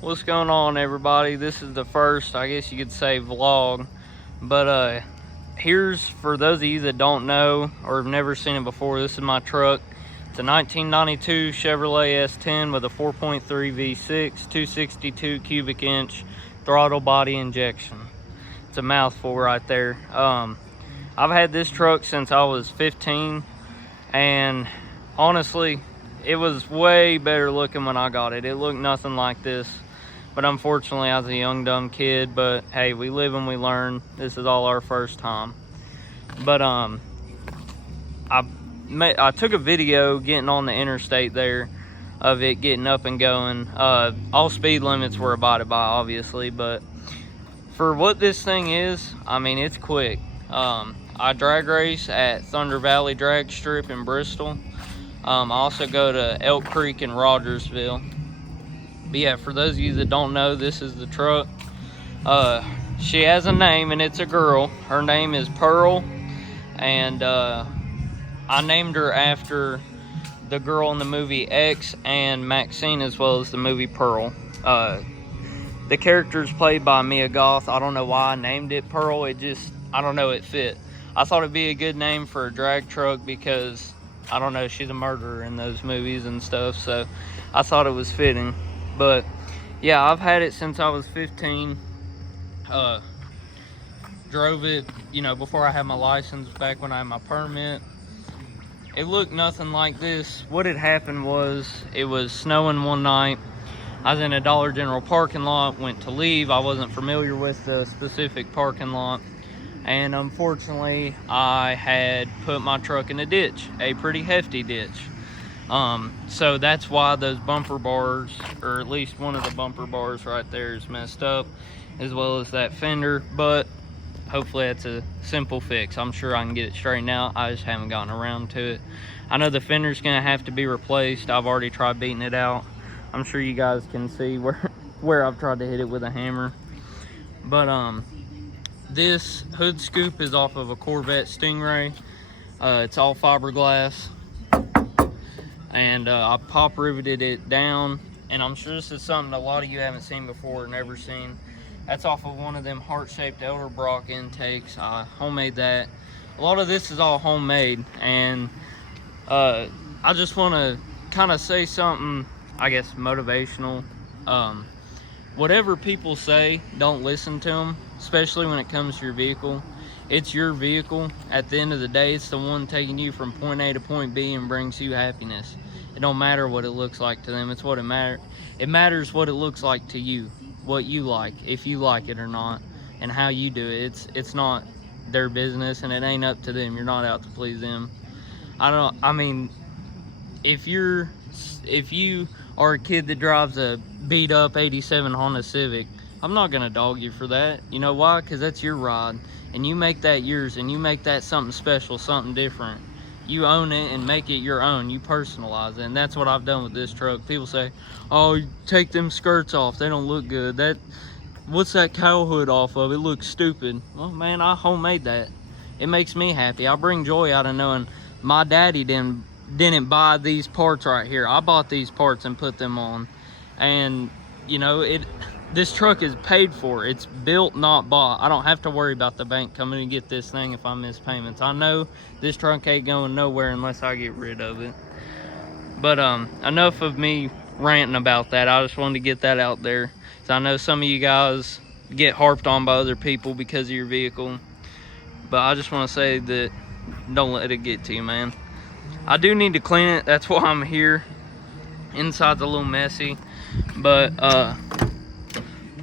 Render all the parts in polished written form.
What's going on, everybody? This is the first, I guess you could say, vlog. But here's, for those of you that don't know or have never seen it before, this is my truck. It's a 1992 Chevrolet S10 with a 4.3 V6, 262 cubic inch throttle body injection. It's a mouthful right there. I've had this truck since I was 15, and honestly, it was way better looking when I got it. It looked nothing like this. But unfortunately, I was a young, dumb kid. But hey, we live and we learn. This is all our first time. But I took a video getting on the interstate there of it getting up and going. All speed limits were abided by, obviously. But for what this thing is, I mean, it's quick. I drag race at Thunder Valley Drag Strip in Bristol. I also go to Elk Creek in Rogersville. But yeah, for those of you that don't know, this is the truck. She has a name, and it's a girl. Her name is Pearl, and I named her after the girl in the movie X and Maxine, as well as the movie Pearl. The character is played by Mia Goth. I don't know why I named it Pearl. It just, I don't know, it fit. I thought it'd be a good name for a drag truck because, I don't know, she's a murderer in those movies and stuff, so I thought it was fitting. But yeah, I've had it since I was 15. Drove it, you know, before I had my license, back when I had my permit. It looked nothing like this. What had happened was, it was snowing one night. I was in a Dollar General parking lot, went to leave. I wasn't familiar with the specific parking lot. And unfortunately, I had put my truck in a ditch, a pretty hefty ditch. So that's why those bumper bars, or at least one of the bumper bars right there, is messed up, as well as that fender. But hopefully that's a simple fix. I'm sure I can get it straightened out. I just haven't gotten around to it. I know the fender's gonna have to be replaced. I've already tried beating it out. I'm sure you guys can see where I've tried to hit it with a hammer. But this hood scoop is off of a Corvette Stingray. It's all fiberglass. And I pop riveted it down, and I'm sure this is something a lot of you haven't seen before or never seen. That's off of one of them heart-shaped Elderbrock intakes. I homemade that. A lot of this is all homemade, and I just want to kind of say something, I guess, motivational. Whatever people say, don't listen to them, especially when it comes to your vehicle. It's your vehicle. At the end of the day, it's the one taking you from point A to point B and brings you happiness. It don't matter what it looks like to them. It's what it matters. It matters what it looks like to you, what you like, if you like it or not, and how you do it. It's not their business, and it ain't up to them. You're not out to please them. I mean, if you are a kid that drives a beat up 87 Honda Civic, I'm not gonna dog you for that. You know why? Because that's your ride, and you make that yours, and you make that something special, something different. You own it and make it your own. You personalize it, and that's what I've done with this truck. People say, oh, you take them skirts off, they don't look good. What's that cowl hood off of? It looks stupid. Well, man, I homemade that. It makes me happy. I bring joy out of knowing my daddy didn't buy these parts right here. I bought these parts and put them on. And you know, this truck is paid for. It's built, not bought. I don't have to worry about the bank coming to get this thing if I miss payments. I know this truck ain't going nowhere unless I get rid of it. But enough of me ranting about that. I just wanted to get that out there. So I know some of you guys get harped on by other people because of your vehicle. But I just want to say that don't let it get to you, man. I do need to clean it. That's why I'm here. Inside's a little messy. But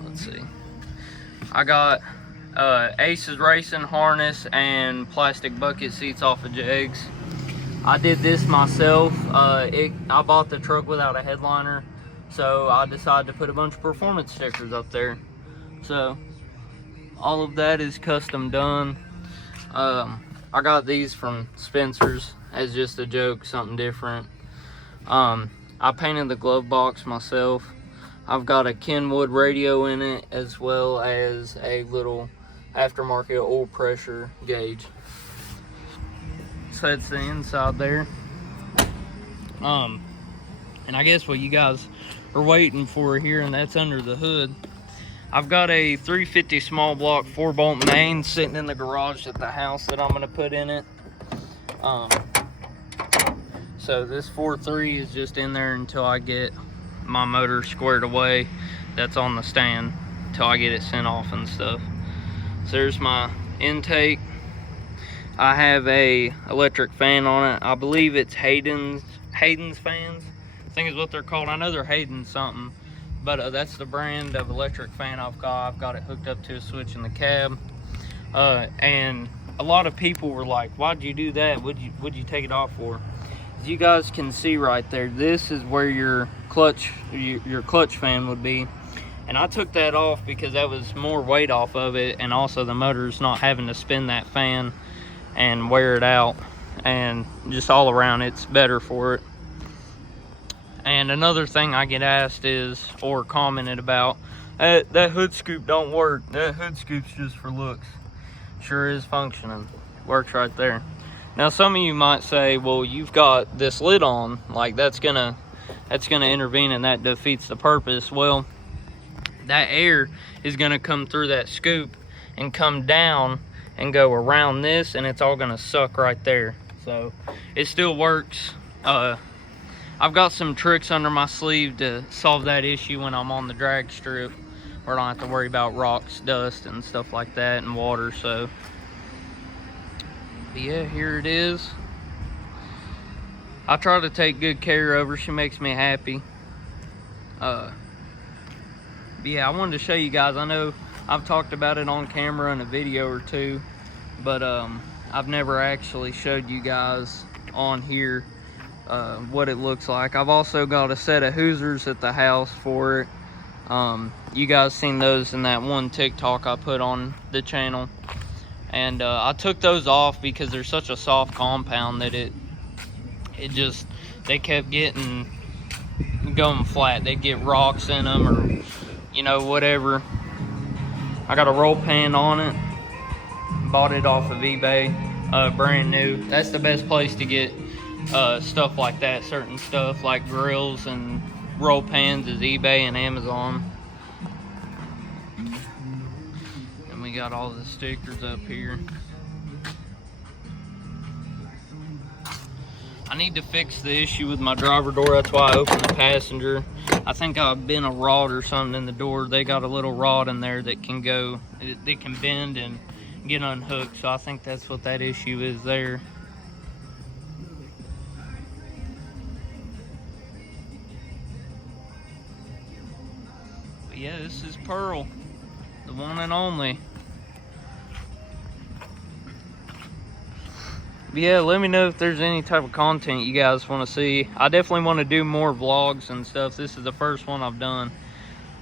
let's see. I got Aces Racing harness and plastic bucket seats off of Jegs. I did this myself. I bought the truck without a headliner, so I decided to put a bunch of performance stickers up there. So all of that is custom done. I got these from Spencer's as just a joke, something different. I painted the glove box myself. I've got a Kenwood radio in it, as well as a little aftermarket oil pressure gauge. So that's the inside there. And I guess what you guys are waiting for here, and that's under the hood. I've got a 350 small block 4-bolt main sitting in the garage at the house that I'm gonna put in it. So this 4.3 is just in there until I get my motor squared away. That's on the stand until I get it sent off and stuff. So there's my intake. I have a electric fan on it. I believe it's Hayden's fans, I think is what they're called. I know they're Hayden something, but that's the brand of electric fan I've got. I've got it hooked up to a switch in the cab. And a lot of people were like, why'd you do that? What'd you take it off for? As you guys can see right there, this is where your clutch fan would be. And I took that off because that was more weight off of it, and also the motor's not having to spin that fan and wear it out, and just all around it's better for it. And another thing I get asked is, or commented about, that hood scoop don't work. That hood scoop's just for looks. Sure is functioning. Works right there. Now some of you might say, well, you've got this lid on, like that's gonna intervene and that defeats the purpose. Well, that air is gonna come through that scoop and come down and go around this, and it's all gonna suck right there. So it still works. I've got some tricks under my sleeve to solve that issue when I'm on the drag strip, where I don't have to worry about rocks, dust, and stuff like that, and water. So but yeah, here it is. I try to take good care of her. She makes me happy. But yeah, I wanted to show you guys. I know I've talked about it on camera in a video or two, but I've never actually showed you guys on here what it looks like. I've also got a set of Hoosers at the house for it. You guys seen those in that one TikTok I put on the channel, and I took those off because they're such a soft compound that they kept going flat. They'd get rocks in them, or you know, whatever. I got a roll pan on it, bought it off of eBay, brand new. That's the best place to get stuff like that. Certain stuff like grills and roll pans is eBay and Amazon. And we got all the stickers up here. I need to fix the issue with my driver door. That's why I opened the passenger. I think I've bent a rod or something in the door. They got a little rod in there that can go, it can bend and get unhooked. So I think that's what that issue is there. But yeah, this is Pearl, the one and only. But yeah, let me know if there's any type of content you guys want to see. I definitely want to do more vlogs and stuff. This is the first one I've done.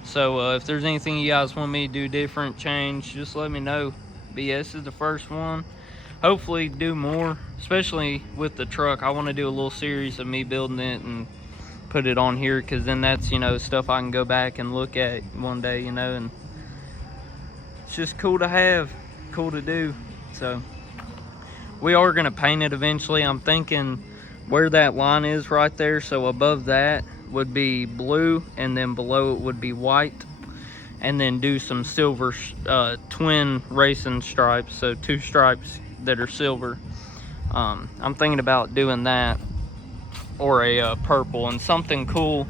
So if there's anything you guys want me to do different, change, just let me know. But yeah, this is the first one. Hopefully do more, especially with the truck. I want to do a little series of me building it and put it on here, because then that's, you know, stuff I can go back and look at one day, you know, and it's just cool to have, cool to do. So we are going to paint it eventually. I'm thinking where that line is right there, so above that would be blue, and then below it would be white, and then do some silver twin racing stripes, so 2 stripes that are silver. I'm thinking about doing that, or a purple. And something cool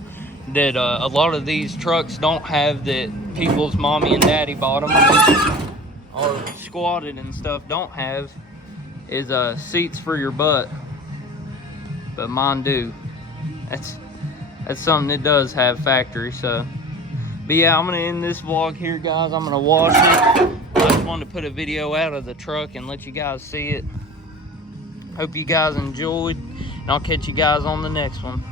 that a lot of these trucks don't have, that people's mommy and daddy bought them or squatted and stuff don't have, is seats for your butt, but mine do. That's something that does have factory. So but yeah, I'm gonna end this vlog here, guys. I'm gonna wash it. I just wanted to put a video out of the truck and let you guys see it. Hope you guys enjoyed, and I'll catch you guys on the next one.